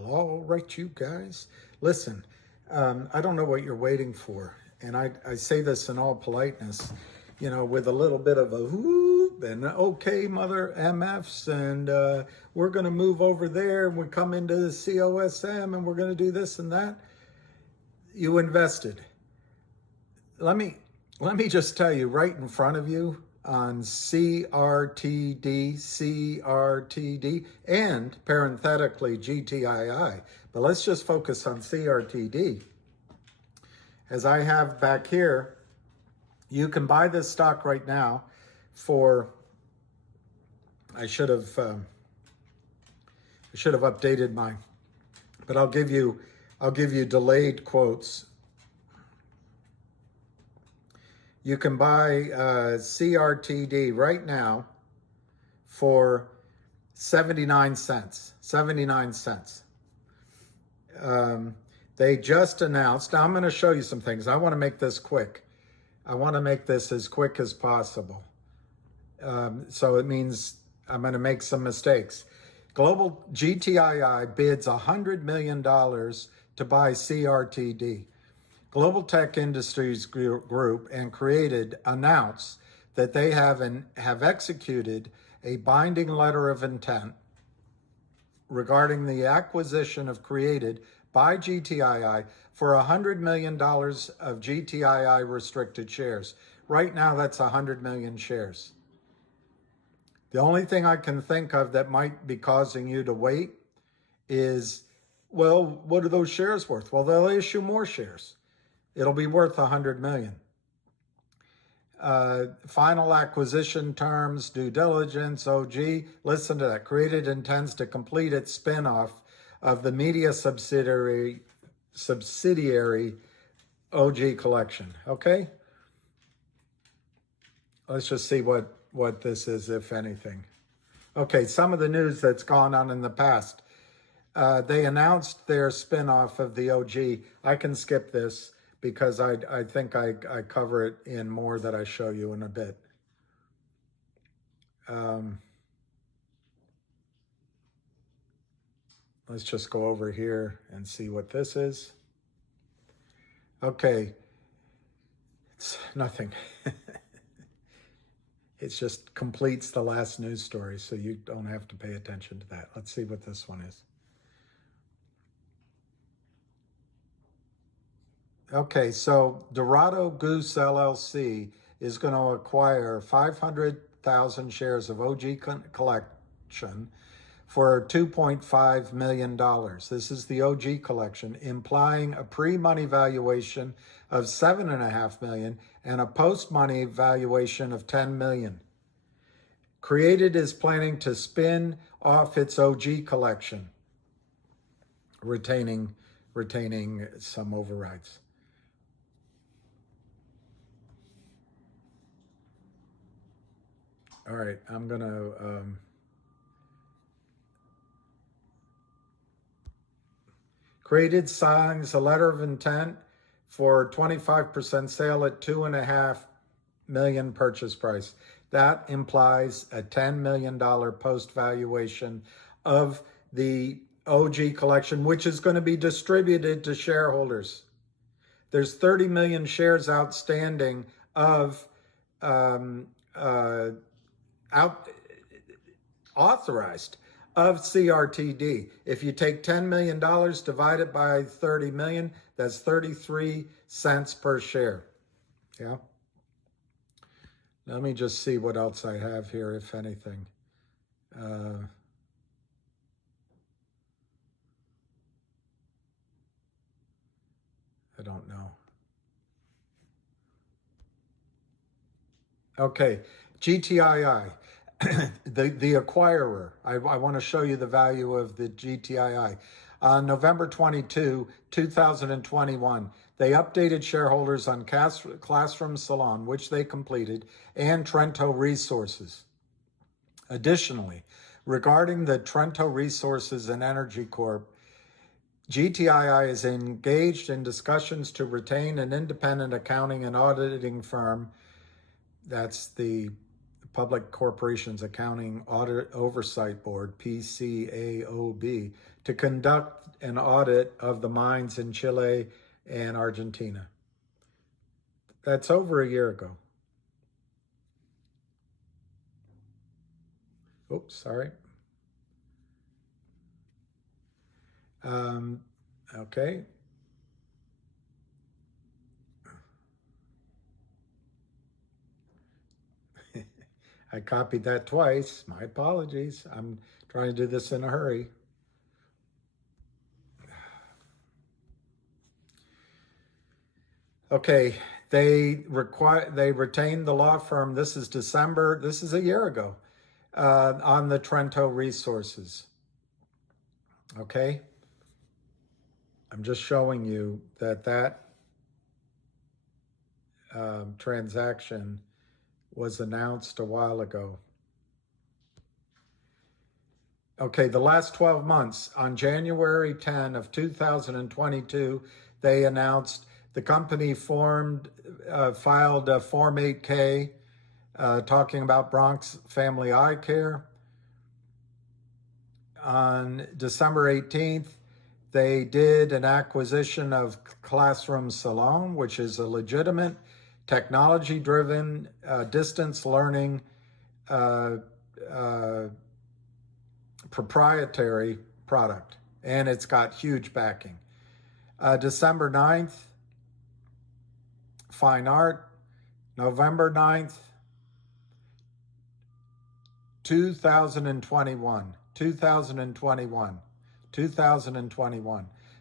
Well, all right, you guys. Listen, I don't know what you're waiting for. And I say this in all politeness, you know, with a little bit of a whoop and okay, mother MFs, and we're going to move over there and we come into the COSM and we're going to do this and that. You invested. Let me just tell you right in front of you on CRTD, and parenthetically GTII, but let's just focus on CRTD. As I have back here, you can buy this stock right now for, I should have updated mine, but I'll give you delayed quotes. You can buy CRTD right now for 79 cents. 79 cents. They just announced. Now I'm going to show you some things. I want to make this quick. I want to make this as quick as possible. So it means I'm going to make some mistakes. Global GTII bids $100 million to buy CRTD. Global Tech Industries Group and Created announced that they have executed a binding letter of intent regarding the acquisition of Created by GTII for $100 million of GTII restricted shares. Right now, that's 100 million shares. The only thing I can think of that might be causing you to wait is, well, what are those shares worth? Well, they'll issue more shares. It'll be worth 100 million. Final acquisition terms, due diligence, OG. Listen to that. Created intends to complete its spinoff of the media subsidiary OG Collection. Okay? Let's just see what this is, if anything. Okay, some of the news that's gone on in the past. They announced their spinoff of the OG. I can skip this, because I think I cover it in more that I show you in a bit. Let's just go over here and see what this is. Okay, it's nothing. It just completes the last news story, so you don't have to pay attention to that. Let's see what this one is. Okay, so Dorado Goose LLC is going to acquire 500,000 shares of OG Collection for $2.5 million. This is the OG Collection, implying a pre-money valuation of $7.5 million and a post-money valuation of $10 million. Created is planning to spin off its OG Collection, retaining some overrides. All right, I'm going to Created signs a letter of intent for 25% sale at $2.5 million purchase price. That implies a $10 million post valuation of the OG Collection, which is going to be distributed to shareholders. There's 30 million shares outstanding of authorized of CRTD. If you take $10 million, divide it by 30 million, that's 33 cents per share. Yeah. Let me just see what else I have here, if anything. I don't know. Okay, GTII. the acquirer. I want to show you the value of the GTII. On November 22, 2021, they updated shareholders on Classroom Salon, which they completed, and Trento Resources. Additionally, regarding the Trento Resources and Energy Corp, GTII is engaged in discussions to retain an independent accounting and auditing firm. That's the Public Corporations Accounting Audit Oversight Board, PCAOB, to conduct an audit of the mines in Chile and Argentina. That's over a year ago. Oops, sorry. Okay. I copied that twice. My apologies. I'm trying to do this in a hurry. Okay, they retained the law firm. This is December. This is a year ago, on the Trento resources. Okay, I'm just showing you that transaction was announced a while ago. Okay, the last 12 months, on January 10 of 2022, they announced the company filed a Form 8K talking about Bronx Family Eye Care. On December 18th, they did an acquisition of Classroom Salon, which is a legitimate technology-driven distance learning proprietary product, and it's got huge backing. December 9th, Fine Art. November 9th, 2021.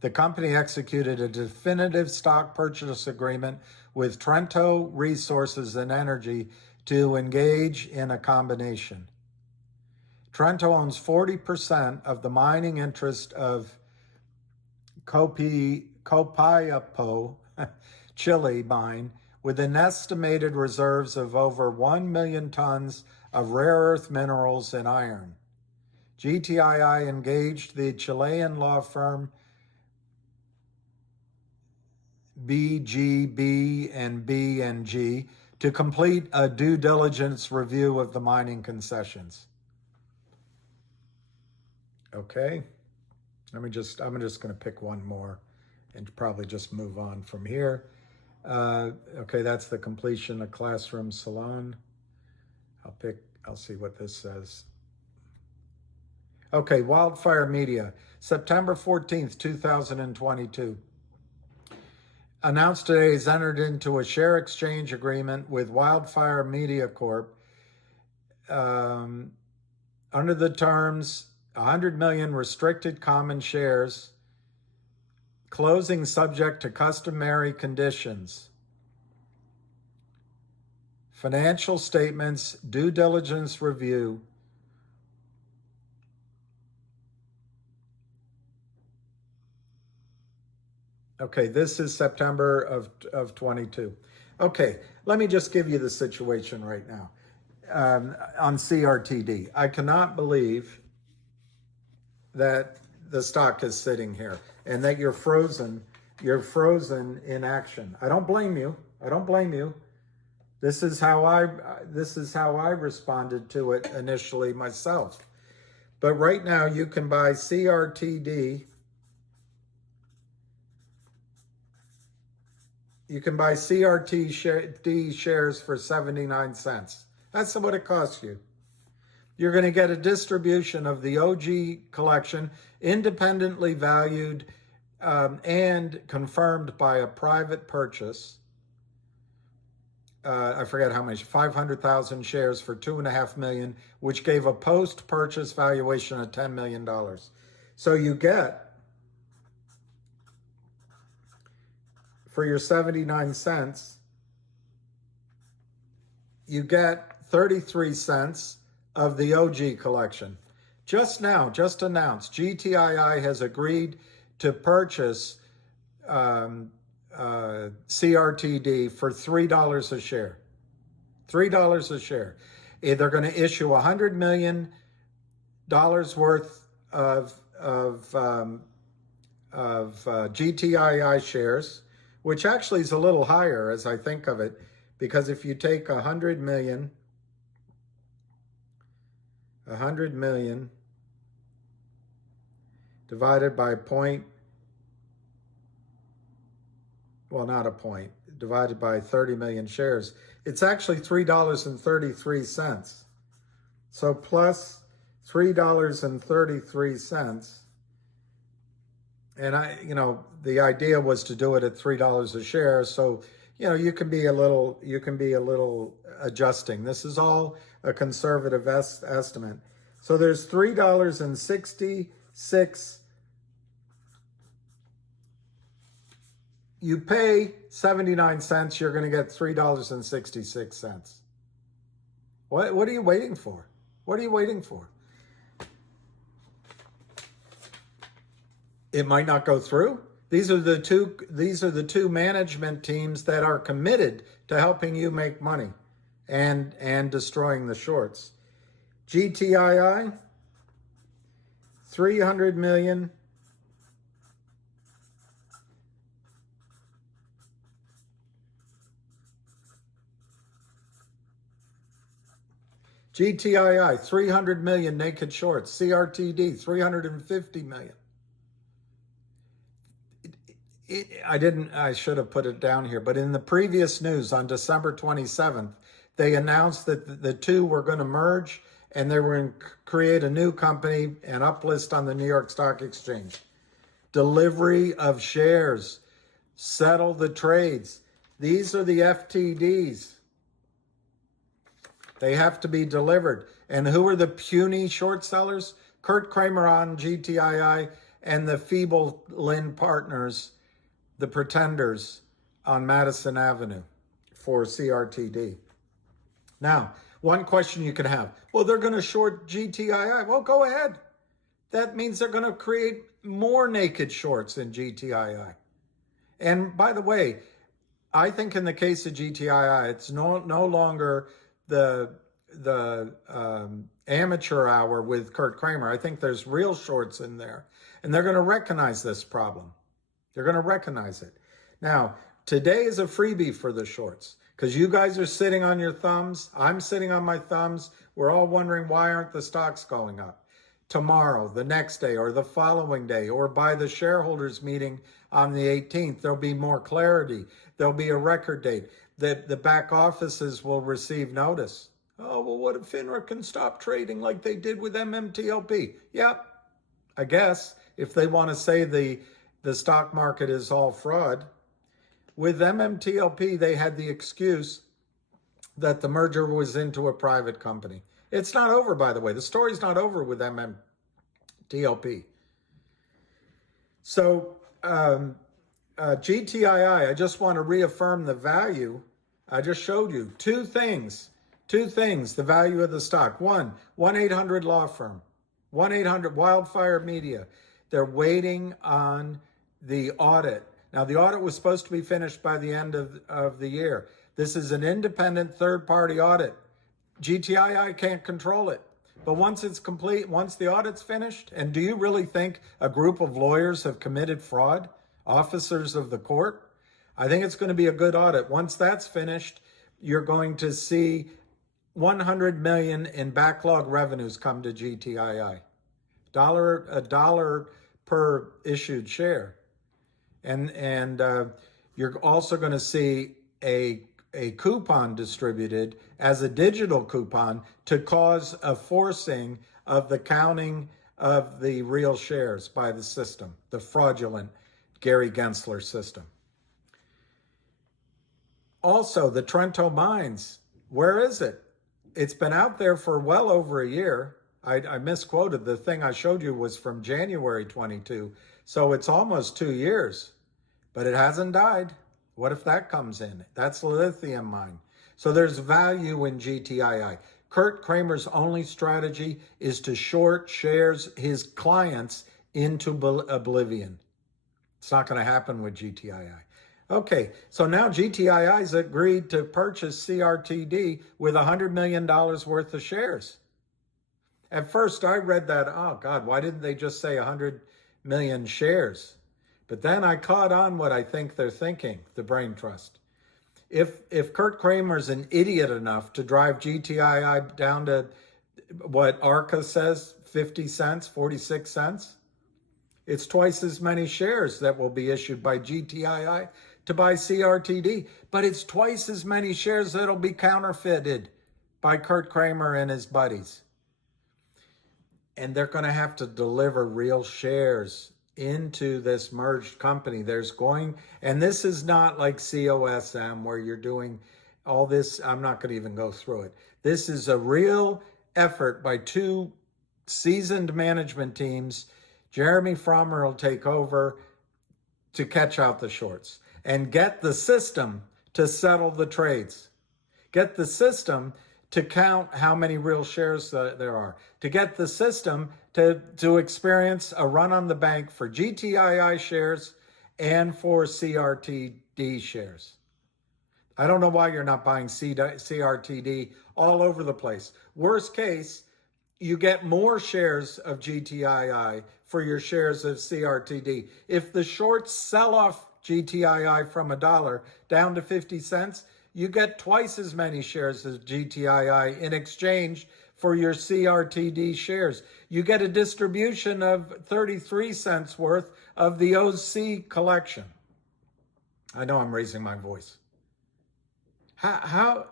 The company executed a definitive stock purchase agreement with Trento Resources and Energy to engage in a combination. Trento owns 40% of the mining interest of Copiapo, Chile mine, with an estimated reserves of over 1 million tons of rare earth minerals and iron. GTII engaged the Chilean law firm BGB and B&G to complete a due diligence review of the mining concessions. Okay, I'm just going to pick one more and probably just move on from here. Okay, that's the completion of Classroom Salon. I'll see what this says. Okay, Wildfire Media, September 14th, 2022. Announced today has entered into a share exchange agreement with Wildfire Media Corp. Under the terms, 100 million restricted common shares, closing subject to customary conditions. Financial statements, due diligence review. Okay, this is September of 22. Okay, let me just give you the situation right now on CRTD. I cannot believe that the stock is sitting here and that you're frozen in action. I don't blame you. This is how I responded to it initially myself. But right now you can buy CRTD. You can buy CRTD shares for 79 cents. That's what it costs you. You're going to get a distribution of the OG collection, independently valued and confirmed by a private purchase. I forget how much, 500,000 shares for $2.5 million, which gave a post-purchase valuation of $10 million. So you get, for your 79 cents, you get 33 cents of the OG collection. Just announced, GTII has agreed to purchase CRTD for $3 a share. $3 a share. They're going to issue $100 million worth of GTII shares, which actually is a little higher as I think of it, because if you take 100 million 100 million divided by not a point, divided by 30 million shares. It's actually $3.33. So plus $3.33. And the idea was to do it at $3 a share. So, you can be a little adjusting. This is all a conservative estimate. So there's $3.66. You pay 79 cents, you're going to get $3.66. What are you waiting for? What are you waiting for? It might not go through. These are the two management teams that are committed to helping you make money and destroying the shorts. GTII, 300 million. GTII, 300 million naked shorts. CRTD, 350 million. I should have put it down here, but in the previous news on December 27th, they announced that the two were going to merge and they were going to create a new company and uplist on the New York Stock Exchange. Delivery of shares, settle the trades. These are the FTDs. They have to be delivered. And who are the puny short sellers? Kurt Kramer on GTII and the feeble Lynn partners, the pretenders on Madison Avenue for CRTD. Now, one question you could have, well, they're going to short GTII. Well, go ahead. That means they're going to create more naked shorts in GTII. And by the way, I think in the case of GTII, it's no longer the amateur hour with Kurt Kramer. I think there's real shorts in there, and they're going to recognize this problem. They're going to recognize it. Now, today is a freebie for the shorts because you guys are sitting on your thumbs. I'm sitting on my thumbs. We're all wondering why aren't the stocks going up? Tomorrow, the next day, or the following day, or by the shareholders meeting on the 18th, there'll be more clarity. There'll be a record date. The back offices will receive notice. Oh, well, what if FINRA can stop trading like they did with MMTLP? Yep, I guess, if they want to say the stock market is all fraud. With MMTLP, they had the excuse that the merger was into a private company. It's not over, by the way. The story's not over with MMTLP. So GTII, I just want to reaffirm the value. I just showed you two things, the value of the stock. 1-800 law firm, 1-800 Wildfire Media. They're waiting on the audit. Now, the audit was supposed to be finished by the end of the year. This is an independent third-party audit. GTII can't control it. But once it's complete, once the audit's finished, and do you really think a group of lawyers have committed fraud, officers of the court? I think it's going to be a good audit. Once that's finished, you're going to see 100 million in backlog revenues come to GTII. A dollar per issued share. And you're also going to see a coupon distributed as a digital coupon to cause a forcing of the counting of the real shares by the system, the fraudulent Gary Gensler system. Also, the Trento Mines, where is it? It's been out there for well over a year. I misquoted. The thing I showed you was from January 22. So it's almost 2 years, but it hasn't died. What if that comes in? That's a lithium mine. So there's value in GTII. Kurt Kramer's only strategy is to short shares his clients into oblivion. It's not going to happen with GTII. Okay, so now GTII's agreed to purchase CRTD with $100 million worth of shares. At first, I read that, oh God, why didn't they just say 100 million shares? But then I caught on what I think they're thinking, the brain trust. If Kurt Kramer's an idiot enough to drive GTII down to what ARCA says, 50 cents, 46 cents. It's twice as many shares that will be issued by GTII to buy CRTD, but it's twice as many shares that'll be counterfeited by Kurt Kramer and his buddies. And they're going to have to deliver real shares into this merged company. And this is not like COSM where you're doing all this. I'm not going to even go through it. This is a real effort by two seasoned management teams. Jeremy Frommer will take over to catch out the shorts and get the system to settle the trades. Get the system to count how many real shares there are. To get the system to experience a run on the bank for GTII shares and for CRTD shares. I don't know why you're not buying CRTD all over the place. Worst case, you get more shares of GTII for your shares of CRTD. If the shorts sell off GTII from $1 down to 50 cents, you get twice as many shares as GTII in exchange for your CRTD shares. You get a distribution of 33 cents worth of the OC collection. I know I'm raising my voice. How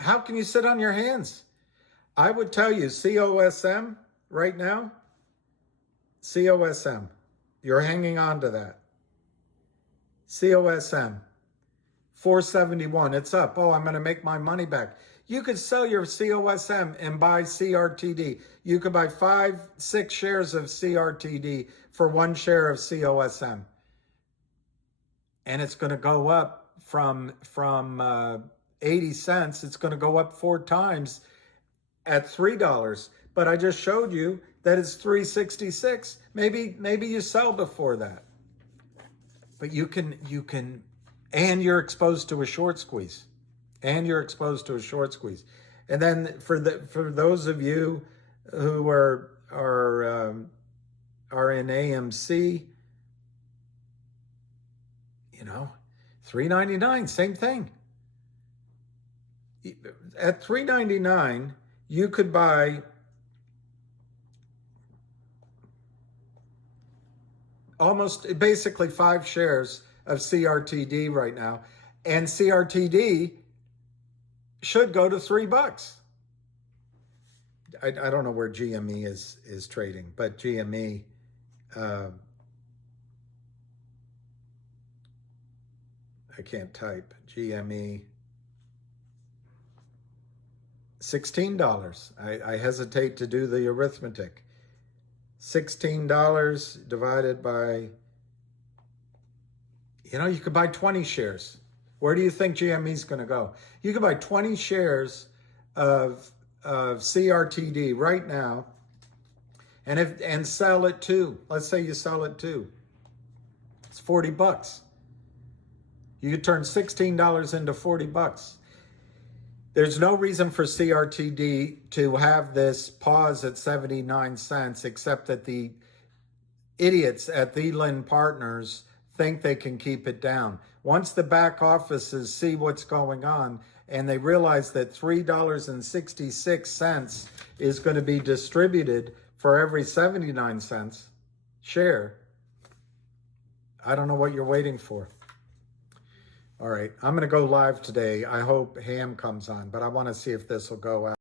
can you sit on your hands? I would tell you, COSM right now, COSM, you're hanging on to that. COSM, 471, it's up. Oh, I'm going to make my money back. You could sell your COSM and buy CRTD. You could buy 5-6 shares of CRTD for 1 share of COSM. And it's going to go up from 80 cents. It's going to go up 4 times at $3. But I just showed you that it's 3.66. Maybe you sell before that. But you can, and you're exposed to a short squeeze. And you're exposed to a short squeeze. And then for those of you who are in AMC, you know, $3.99, same thing. At $3.99, you could buy almost basically 5 shares of CRTD right now, and CRTD should go to $3. I don't know where GME is trading, but GME I can't type. GME $16. I hesitate to do the arithmetic. $16 divided by, you could buy 20 shares. Where do you think GME is going to go? You can buy 20 shares of CRTD right now and sell it too. Let's say you sell it too. It's $40. You could turn $16 into $40. There's no reason for CRTD to have this pause at 79 cents, except that the idiots at Thielen Partners think they can keep it down. Once the back offices see what's going on and they realize that $3.66 is going to be distributed for every 79 cents share, I don't know what you're waiting for. All right, I'm going to go live today. I hope Ham comes on, but I want to see if this will go out.